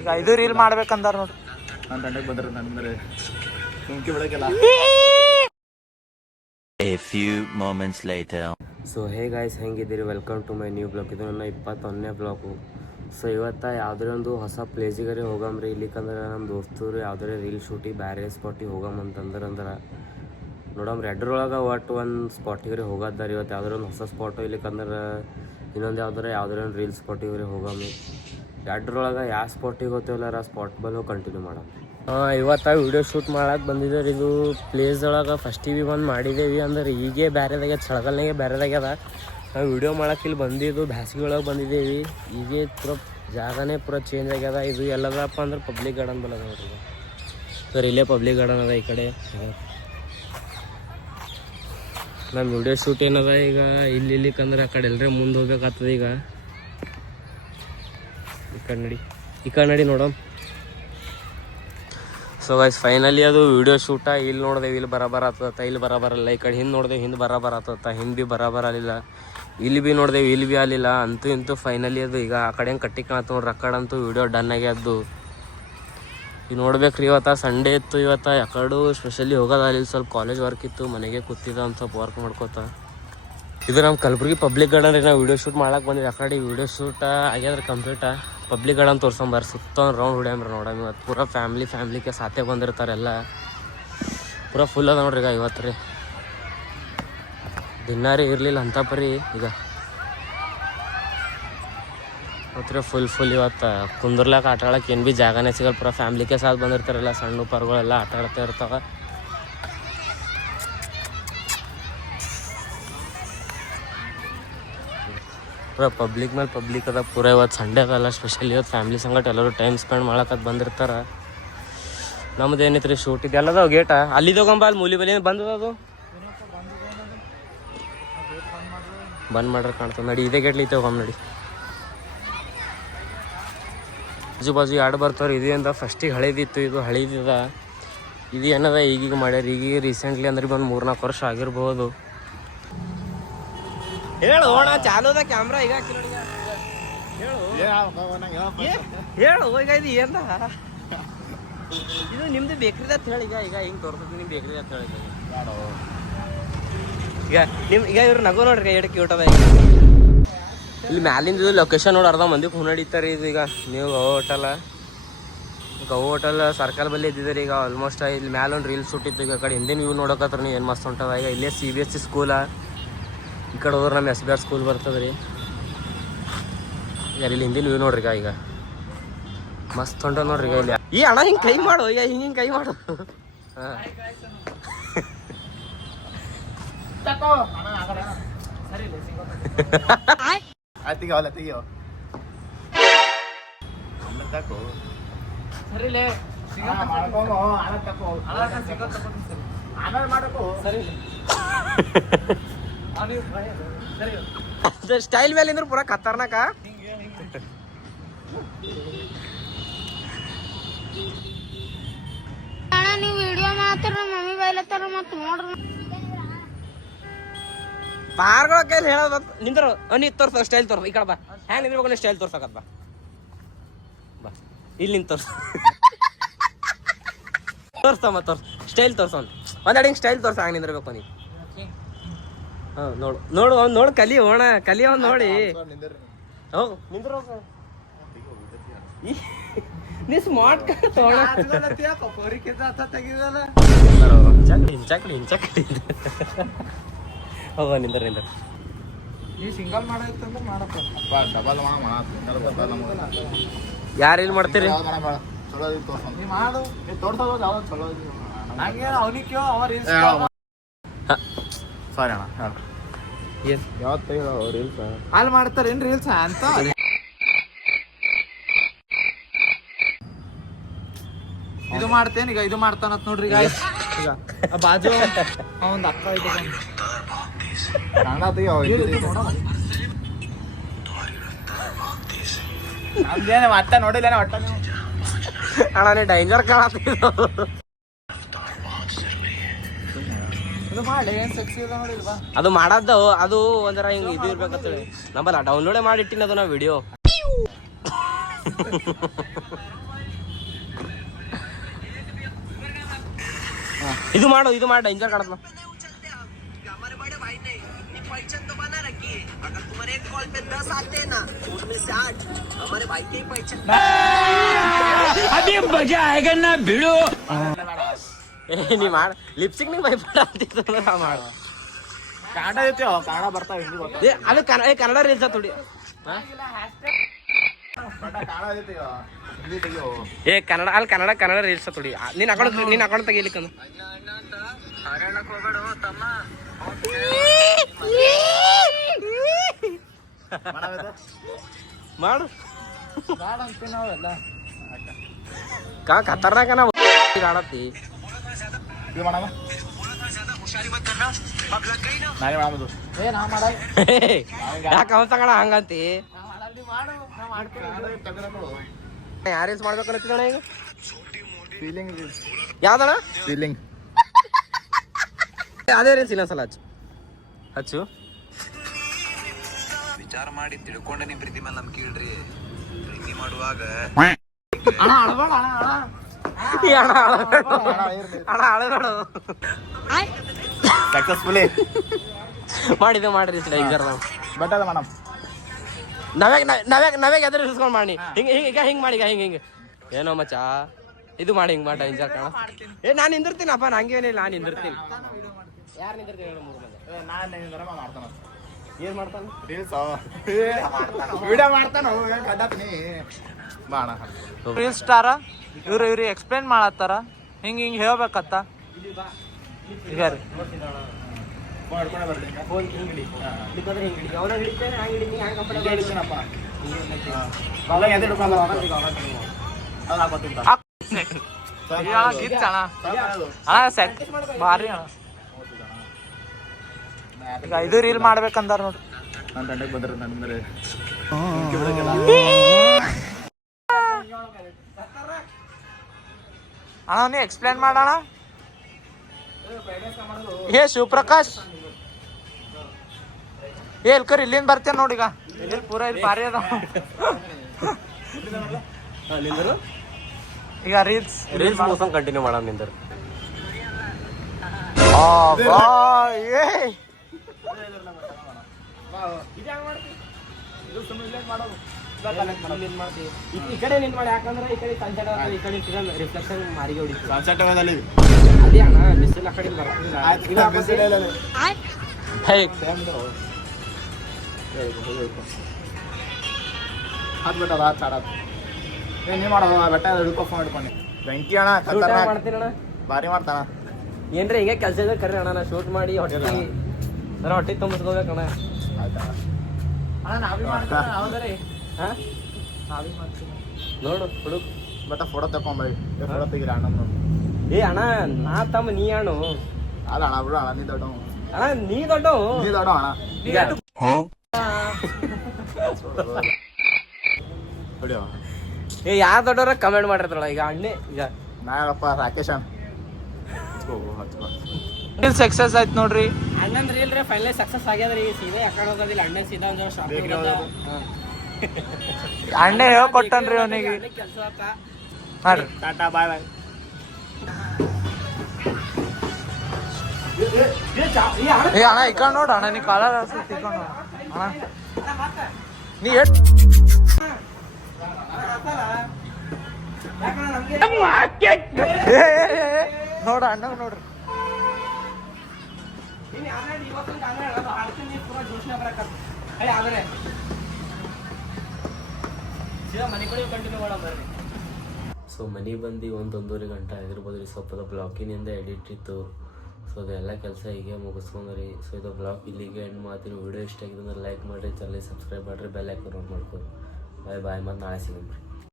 ಈಗ ಇದು ರೀಲ್ ಮಾಡ್ಬೇಕಂದಾರ ನೋಡ್ರಿ. ನನ್ನ ತಂಡಕ್ಕೆ ಬಂದ್ರೆ ನನ್ಗೆ ಸುಮ್ಕಿ ಬಿಡಕ್ಕೆಲ್ಲ. A few moments later. So hey guys, ಹೆಂಗಿದ್ದೀರಿ? Welcome to my new blog. ಇದು ನನ್ನ 21ನೇ ಬ್ಲಾಗು. ಸೊ ಇವತ್ತು ಯಾವುದೇ ಒಂದು ಹೊಸ ಪ್ಲೇಸಿಗರೆ ಹೋಗಮ್ರಿ. ಇಲ್ಲಿಕಂದ್ರೆ ನಮ್ಮ ದೋಸ್ತರು ಯಾವುದೇ ರೀಲ್ ಶೂಟಿಗೆ ಬೇರೆ ಸ್ಪಾಟಿಗೆ ಹೋಗಮ್ಮಂತಂದ್ರೆ ನೋಡಮ್ರಿ. ಎಡ್ರೊಳಗೆ ಒಟ್ಟು ಒಂದು ಸ್ಪಾಟಿಗೆ ಹೋಗೋದಾರ. ಇವತ್ತು ಯಾವುದೇ ಒಂದು ಹೊಸ ಸ್ಪಾಟು, ಇಲ್ಲಿಕಂದ್ರೆ ಇನ್ನೊಂದು ಯಾವುದೇ ಒಂದು ರೀಲ್ ಸ್ಪಾಟಿಗೆ ಹೋಗಮ್ಮಿ. ಎಡ್ರೊಳಗೆ ಯಾವ ಸ್ಪಾಟಿಗೆ ಹೋಗ್ತೇವಲ್ಲ ಆ ಸ್ಪಾಟ್ ಬಲ್ಲೂ ಕಂಟಿನ್ಯೂ ಮಾಡಮ್. ಇವತ್ತು ವೀಡಿಯೋ ಶೂಟ್ ಮಾಡಕ್ಕೆ ಬಂದಿದ್ದಾರೆ. ಇದು ಪ್ಲೇಸ್ದೊಳಗೆ ಫಸ್ಟಿಗೆ ಬಂದು ಮಾಡಿದ್ದೇವೆ. ಅಂದ್ರೆ ಈಗೇ ಬೇರೆದಾಗ್ಯದ, ಚಳಗಲ್ನಾಗೆ ಬೇರೆದಾಗ್ಯದ. ನಾವು ವೀಡಿಯೋ ಮಾಡಕ್ಕೆ ಇಲ್ಲಿ ಬಂದಿದ್ದು ಬ್ಯಾಸಿಗೆ ಒಳಗೆ ಬಂದಿದ್ದೇವೆ. ಈಗೇ ಪೂರ ಜಾಗನೇ ಪೂರ ಚೇಂಜ್ ಆಗ್ಯದ. ಇದು ಎಲ್ಲದಪ್ಪ ಅಂದ್ರೆ ಪಬ್ಲಿಕ್ ಗಾರ್ಡನ್ ಬಲ್ಲ ನೋಡ್ರಿ. ಸರ್ ಇಲ್ಲೇ ಪಬ್ಲಿಕ್ ಗಾರ್ಡನ್ ಅದ ಈ ಕಡೆ. ನಮ್ಮ ವೀಡಿಯೋ ಶೂಟ್ ಏನದ ಈಗ ಇಲ್ಲಿಕ್ಕಂದ್ರೆ ಆ ಕಡೆ ಎಲ್ಲರೇ ಮುಂದೆ ಹೋಗ್ಬೇಕಾಗ್ತದೆ. ಈಗ ಈ ಕಡೆ ನಡಿ ನೋಡಮ್. ಸೊ ಗೈಸ್ ಫೈನಲಿ ಅದು ವೀಡಿಯೋ ಶೂಟ ಇಲ್ಲಿ ನೋಡಿದೆವು. ಇಲ್ಲಿ ಬರಾಬರ ಆಗ್ತದ, ಇಲ್ಲಿ ಬರಾಬರಲ್ಲ. ಈ ಕಡೆ ಹಿಂದೆ ನೋಡಿದೆವು, ಹಿಂದೆ ಬರಾಬರ ಆಗ್ತದ. ಹಿಂದೆ ಭೀ ಬರಾಬರ ಆಗಲಿಲ್ಲ. ಇಲ್ಲಿ ಭೀ ನೋಡಿದೆವು, ಇಲ್ಲಿ ಭೀ ಆಗಲಿಲ್ಲ. ಅಂತೂ ಫೈನಲಿ ಅದು ಈಗ ಆ ಕಡೆ ಹೆಂಗೆ ಕಟ್ಟಿ ಕಾಣತ್ತು ನೋಡ್ರಿ. ಆ ಕಡೆ ಅಂತೂ ವೀಡಿಯೋ ಡನ್ ಆಗ್ಯದ್ದು. ಈಗ ನೋಡ್ಬೇಕ್ರಿ, ಇವತ್ತು ಸಂಡೇ ಇತ್ತು. ಇವತ್ತು ಯಾಕಡೆ ಸ್ಪೆಷಲಿ ಹೋಗೋದಾಗಲಿ. ಸ್ವಲ್ಪ ಕಾಲೇಜ್ ವರ್ಕ್ ಇತ್ತು, ಮನೆಗೆ ಕೂತಿದ್ದ ಒಂದು ಸ್ವಲ್ಪ ವರ್ಕ್ ಮಾಡ್ಕೋತ. ಇದು ನಮ್ಮ ಕಲಬುರ್ಗಿ ಪಬ್ಲಿಕ್ ಗಾರ್ಡನ್ ರೀ. ನಾವು ವೀಡಿಯೋ ಶೂಟ್ ಮಾಡಕ್ಕೆ ಬಂದಿದ್ದು. ಆ ಕಡೆ ವೀಡಿಯೋ ಶೂಟ್ ಆಗ್ಯದ್ರಿ ಕಂಪ್ಲೀಟ. ಪಬ್ಲಿಕ್ ಗಾರ್ಡನ್ ತೋರ್ಸಂಬಾರ ಸುತ್ತ ಒಂದು ರೌಂಡ್ ಹೊಡ್ಯಂಬ್ರಿ ನೋಡಮ್. ಇವತ್ತು ಪೂರ ಫ್ಯಾಮ್ಲಿಗೆ ಸಾಥೆ ಬಂದಿರ್ತಾರೆಲ್ಲ. ಪೂರ ಫುಲ್ ಅದ ನೋಡ್ರಿ. ಈಗ ಇವತ್ತು ರೀ ದಿನಾರಿ ಇರಲಿಲ್ಲ ಅಂತ ಪರಿ. ಈಗ ಇವತ್ತು ಫುಲ್ ಇವತ್ತು ಕುಂದರ್ಲಾಕ ಆಟ ಆಡಕ್ಕೆ ಏನು ಭೀ ಜಾಗನೇ ಸಿಗಲ್ಲ. ಪೂರ ಫ್ಯಾಮ್ಲಿಗೆ ಸಾಥ್ ಬಂದಿರ್ತಾರಲ್ಲ. ಸಣ್ಣ ಪರ್ಗಳೆಲ್ಲ ಆಟ ಆಡ್ತಾ ಇರ್ತಾವೆ. ಪೂರ ಪಬ್ಲಿಕ್ ಮೇಲೆ ಪಬ್ಲಿಕ್ ಅದ. ಪೂರ ಇವತ್ತು ಸಂಡೇ ಅದಲ್ಲ, ಸ್ಪೆಷಲಿ ಇವತ್ತು ಫ್ಯಾಮ್ಲಿ ಸಂಗಟ ಎಲ್ಲರೂ ಟೈಮ್ ಸ್ಪೆಂಡ್ ಮಾಡಕ್ಕೆ ಬಂದಿರ್ತಾರೆ. ನಮ್ದು ಏನೈತೆ ರೀ ಶೂಟ್ ಇದೆ ಎಲ್ಲದ ಗೇಟ ಅಲ್ಲಿ ತಗೊಂಬ. ಅಲ್ಲಿ ಮೂಲಿ ಬಲಿ ಬಂದದ, ಅದು ಬಂದ್ ಮಾಡ್ರೆ ಕಾಣ್ತದೆ. ನಡಿ ಇದೇ ಗೇಟ್ಲಿ ತಗೊಂಬ. ನಡಿ ಆಜು ಬಾಜು ಎರಡು ಬರ್ತಾವ್ರಿ. ಇದು ಅಂತ ಫಸ್ಟಿಗೆ ಹಳೇದಿತ್ತು, ಇದು ಹಳೇದಿದ. ಇದು ಏನದ ಈಗೀಗ ಮಾಡ್ಯಾರ. ಈಗ ರೀಸೆಂಟ್ಲಿ ಅಂದ್ರೆ ಬಂದು 3-4 ವರ್ಷ ಆಗಿರ್ಬೋದು. ಹೇಳು ಅಣ್ಣ, ಚಾಲುದ ಕ್ಯಾಮ್ರಾ ಈಗ ಹೇಳು. ಈಗ ಇದು ಏನ ಇದು ನಿಮ್ದು ಬೇಕ್ರಿ ಅಂತ ಹೇಳಿ. ಈಗ ಹಿಂಗೆ ತೋರ್ತದ ನಿಮ್ಗೆ ಬೇಕ್ರಿ ಅಂತ ಹೇಳಿ. ಈಗ ಇವ್ರು ನಗು ನೋಡ್ರಿ, ಎಡ್ ಕ್ಯೂಟ್ ಅದ. ಇಲ್ಲಿ ಮ್ಯಾಲಿಂದ ಇದು ಲೊಕೇಶನ್ ನೋಡಿ ಅರ್ಧ ಮಂದಿ ಫೋನ್ ನಡೀತಾರೆ. ಇದು ಈಗ ನೀವು ಗೌ ಹೋಟೆಲ್ ಸರ್ಕಲ್ ಬಲ್ಲಿ ಇದ್ದಿದ್ದೀರಿ. ಈಗ ಆಲ್ಮೋಸ್ಟ್ ಇಲ್ಲಿ ಮ್ಯಾಲ ಒಂದು ರೀಲ್ ಶೂಟ್ ಇತ್ತು. ಈಗ ಕಡೆ ಹಿಂದಿನ ವ್ಯೂ ನೋಡಕತ್ರ ನೀವು ಏನು ಮಸ್ತ್ ಹೊಂಟದ. ಈಗ ಇಲ್ಲೇ CBSE ಸ್ಕೂಲ. ಈ ಕಡೆ ಹೋದ್ರೆ ನಮ್ಮ SBR ಸ್ಕೂಲ್ ಬರ್ತದೆ ರೀ. ಇಲ್ಲಿ ಹಿಂದಿನ ವ್ಯೂ ನೋಡ್ರಿ. ಈಗ ಮಸ್ತ್ ಹೊಂಟ ನೋಡ್ರಿ. ಈಗ ಇಲ್ಲಿ ಈ ಅಣ್ಣ ಹಿಂಗೆ ಕೈ ಮಾಡು. ಈಗ ಹಿಂಗೆ ಕೈ ಮಾಡು. ಹಾಂ ಸ್ಟೈಲ್ ಮೇಲೆ ಅಂದ್ರೆ ಪೂರಾ ಖತರ್ನಾಕ. ನೀವು ವಿಡಿಯೋ ಮಾಡ್ತಾರ, ಮಮ್ಮಿ ಬೈಲತ್ತಾರ. ಮತ್ತೆ ನೋಡ್ರಿ ಪಾರ್ಗಳ ಕೈಲಿ ಹೇಳೋದು ನಿಂದ್ರು. ನೀ ತೋರ್ಸ ಸ್ಟೈಲ್ ತೋರ್ಸ. ಈ ಕಡೆ ಬಾ. ಹ್ಯಾಂಗ ನಿಂದ್ರಬೇಕು ಸ್ಟೈಲ್ ತೋರ್ಸಕತ್. ಬಾ ಇಲ್ಲಿ ನಿಂತು ತೋರ್ಸಮ್ಮ. ಸ್ಟೈಲ್ ತೋರ್ಸ. ಒಂದ್ ಹಿಂಗೆ ಸ್ಟೈಲ್ ತೋರ್ಸ. ಹಂಗೆ ನಿಂದಿರ್ಬೇಕು ನೀ. ಹಾಂ ನೋಡು ಕಲಿ ಹೋಣ. ಕಲಿ ಅವ್ನು ನೋಡಿ. ಹೌದು ನಿಂದ್ರ ನೀ ಸ್ಮಾರ್ಟ್ ಚಕ್ಲಿ ಹೋಗ. ನಿಂದ್ರ ಸಿಂಗಲ್ ಮಾಡತ್ತಂದ್ರೆ ಮಾಡಪ್ಪ. ಯಾರು ಇಲ್ಲಿ ಮಾಡ್ತೀರಿ? ಮಾಡು ಸಾರಿ ಅಣ್ಣ. ಏನು ಯಾವತ್ತ ರೀಲ್ಸ್ ಅಲ್ಲಿ ಮಾಡ್ತಾರೇನು ರೀಲ್ಸ್ ಅಂತ. ಇದು ಮಾಡ್ತೇನೆ. ಈಗ ಇದು ಮಾಡ್ತಾನತ್ ನೋಡ್ರಿ. ಈಗ ಬಾಜು ಒಂದು ಅಕ್ಕ ಇದು ಒಟ್ಟ ನೋಡಿಲ್ಲ. ಒಟ್ಟ ಅಣ್ಣ ನೀ ಡೇಂಜರ್ ಕಾಣತ್ತೀವಿ. ಅದು ಮಾಡದ್ದು ಅದು ಒಂಥರ ಹಿಂಗೆ ಇದು ಇರ್ಬೇಕಂತೇಳಿ ನಮ್ಮಲ್ಲ ಡೌನ್ಲೋಡೇ ಮಾಡಿಟ್ಟಿನ ಅದು ನಾವು ವಿಡಿಯೋ ಇದು ಮಾಡು ಡೇಂಜರ್ ಕಾಣತ್ತ. ಬಿಡು ನೀ ಮಾಡ ಲಿಪ್ಸ್ಟಿಕ್ ನಿಂಗೆ ಭಯಪಡ ಅಂತಿತ್ತು ಮಾಡು. ಕನ್ನಡ ಐತಿಯೋ ಕನ್ನಡ ಬರ್ತಾವ ಹಿಂದಿ ಬರ್ತಾವ. ಅದು ಕನ್ನಡ ರೀಲ್ಸ್ ತುಡಿ ಕನ್ನಡ ಅಲ್ಲಿ ಕನ್ನಡ ರೀಲ್ಸ್ ತುಡಿ ನಿನ್ನ ಅಕೌಂಟ್ ತೆಗಿಲಿಕ್ಕಂದು ಮಾಡು ಖತರ್ನಾಕ ನಾವು ಆಡತ್ತಿ ಇದು ಮಾಡಮ್ಮ ನಾನೇ ಮಾಡೋದು. ಯಾಕೆ ಅವನ್ ತಗೋಣ ಹಂಗಂತಿ ಯಾರ ರೀಲ್ಸ್ ಮಾಡ್ಬೇಕಲ್ಲ ಈಗ ಫೀಲಿಂಗ್ ಯಾವ್ದಣ ಫೀಲಿಂಗ್ ಅದೇ ರೀಲ್ಸ್ ಇನ್ನೊಂದ್ಸಲ ಹಚ್ಚು ವಿಚಾರ ಮಾಡಿ ತಿಳ್ಕೊಂಡೆ ನಿಮ್ ಪ್ರೀತಿ ಮೇಲೆ ನಮ್ ಕೇಳ್ರಿ ಪ್ರೀತಿ ಮಾಡುವಾಗ ಸಕ್ಸಸ್ಫುಲಿ ಮಾಡ್ರಿ ಬಟ್ ಅದ ಮೇಡಮ್ ನಾವ್ಯಾಗ ಎದ್ರ ಇಸ್ಕೊಂಡ್ ಮಾಡಿ ಹಿಂಗ್ ಮಾಡಿ ಹಿಂಗ ಏನೋ ಮಚ್ಚ ಇದು ಮಾಡಿ ಹಿಂಗ್ ಮಾಡ ಇಂಜರ್ ಕಾಣ ನಾನು ನಿಂದಿರ್ತೀನಪ್ಪ ನಂಗೇನಿಲ್ಲ ನಾನು ನಿಂದಿರ್ತೀನಿ. ಯಾರು ನಿಂದಿರ್ತೀನಿ ಏನ್ ಮಾಡ್ತಾನ ರೀಲ್ಸ್ ವಿಡಿಯೋ ಮಾಡ್ತಾನ ಕಡ್ಡಾತೀನಿ ಬಾಣ ರೀಲ್ ಸ್ಟಾರ ಇವ್ರು ಎಕ್ಸ್ಪ್ಲೇನ್ ಮಾಡತ್ತಾರ ಹಿಂಗ್ ಹೇಳ್ಬೇಕತ್ತ ಈಗ ರೀ ಮಾಡ್ಕೊಂಡೆ ಬರ್ಲಿ ಅಣ್ಣ ಸೆಟ್ ಭಾರಿ ಅಣ್ಣ. ಈಗ ಇದು ರೀಲ್ ಮಾಡ್ಬೇಕಂದಾರ ನೋಡ್ರಿ. ನನ್ನ ತಂಡಕ್ಕೆ ಬಂದ್ರೆ ನನ್ಮೇಲೆ ಅಣ್ಣ ನೀ ಎಕ್ಸ್ಪ್ಲೇನ್ ಮಾಡೋಣ. ಏ ಶಿವಪ್ರಕಾಶ್ ಎಲ್ಕರ್ ಇಲ್ಲಿಂದ ಬರ್ತೇನೆ ನೋಡಿಗ ಇಲ್ಲಿ ಪೂರ ಇಲ್ಲಿ ಭಾರಿ ಅದ ಈಗ ರೀಲ್ಸ್ ಮೋಸಂ ಕಂಟಿನ್ಯೂ ಮಾಡೋಣ ನಿಂದರು ಈ ಕಡೆ ನಿಂತ್ ಮಾಡಿ ಯಾಕಂದ್ರೆ ಈ ಕಡೆ ಸನ್ಸೆಟ್ ಈ ಕಡೆ ರಿಫ್ಲೆಕ್ಷನ್ ಮಾರಿಗೆ ಹೊಡಿತು ಸನ್ಸೆಟ್ ಅದೇ ಅಣ್ಣ ಬಿಸಿಲು ಆ ಕಡೆ ಬರ್ತದೆ. ಹಾಕ್ಬಿಟ್ಟದ ಚಾಡತ್ ನೀ ಮಾಡೋದು ಬೆಟ್ಟ ಹಿಡ್ಕೊ ಫೋನ್ ಹಿಡ್ಕೊಂಡು ಬೆಂಕಿ ಅಣ್ಣ ಖತರ್ನಾಕ್ ಮಾಡ್ತೀನಣ್ಣ ಭಾರಿ ಮಾಡ್ತಾನ. ಏನ್ರಿ ಹಿಂಗೆ ಕೆಲಸ ಇದೆ ಕರ್ರಿ ಅಣ್ಣ ನಾ ಶೂಟ್ ಮಾಡಿ ಹೊಟ್ಟೆ ತುಂಬಿಸ್ಕೋಬೇಕಣ್ಣ. ಆಯ್ತಾ ನೋಡು ಹುಡುಕ್ ಬಟ್ ಫೋಟೋ ತಕೊಂಬರಿ ಫೋಟೋ ತೆಗಿರಿ ಅಣ್ಣ. ಏ ಅಣ್ಣ ನಾ ತಮ್ಮ ನೀ ಅಣ್ಣು ಅಲ್ಲ ಅಣ್ಣ ಬಿಡು ಅಣ್ಣ ನೀ ದೊಡ್ಡ ಅಣ್ಣ ನೀ ದೊಡ್ಡ ಅಣ್ಣ ಬಿಡಿಯೋ. ಏ ಯಾರು ದೊಡ್ಡವ್ರ ಕಮೆಂಟ್ ಮಾಡಿರ್ತಾಳ ಈಗ ಅಣ್ಣೆ ಈಗ ನಾಯಪ್ಪ ರಾಕೇಶ್ ರೀಲ್ ಸಕ್ಸಸ್ ಆಯ್ತು ನೋಡ್ರಿ. ಅಣ್ಣಂದ್ ರೀಲ್ ರೀ ಫೈನಲಿ ಸಕ್ಸಸ್ ಆಗ್ಯದ್ರಿ. ಸೀದಾ ಯಾಕಡೆ ಹೋಗೋದಿಲ್ಲ ಅಣ್ಣ ಸೀದಾ ಒಂದು ಶಾಪಿಂಗ್ ಅಣ್ಣೆ ಹೇಳ್ಕೊಟ್ಟನ್ರಿ ಅವನಿಗೆ ಕೆಲಸ ಆತ. ಹಾಂ ಟಾಟಾ ಬಾಯ್ ಬಾಯ್. ಏ ಅಣ್ಣ ಈ ಕಡೆ ನೋಡ ಅಣ್ಣ ನೀ ಕಾಲರ್ ತಿಳ್ಕೊಂಡು ಅಣ್ಣ ನೀ ನೋಡ ಅಣ್ಣ ನೋಡ್ರಿ ಸೊ ಮನೆಗೆ ಬಂದು 1-1.5 ಗಂಟೆ ಆಗಿರ್ಬೋದು ರೀ. ಸ್ವಲ್ಪ ಬ್ಲಾಕಿನಿಂದ ಎಡಿಟ್ ಇತ್ತು. ಸೊ ಅದೆಲ್ಲ ಕೆಲಸ ಹೀಗೆ ಮುಗಿಸ್ಕೊಂಡ್ರಿ. ಸೊ ಇದು ಬ್ಲಾಗ್ ಇಲ್ಲಿಗೆ ಎಂಡ್ ಮಾಡ್ತೀನಿ. ವಿಡಿಯೋ ಇಷ್ಟ ಆಗಿದ್ರೆ ಲೈಕ್ ಮಾಡಿರಿ, ಚಾನಲ್ ಸಬ್ಸ್ಕ್ರೈಬ್ ಮಾಡಿರಿ, ಬೆಲ್ ಐಕಾನ್ ಆನ್ ಮಾಡ್ಕೊರಿ. ಬಾಯ್ ಬಾಯ್, ಮತ್ತು ನಾಳೆ ಸಿಗೋಣ.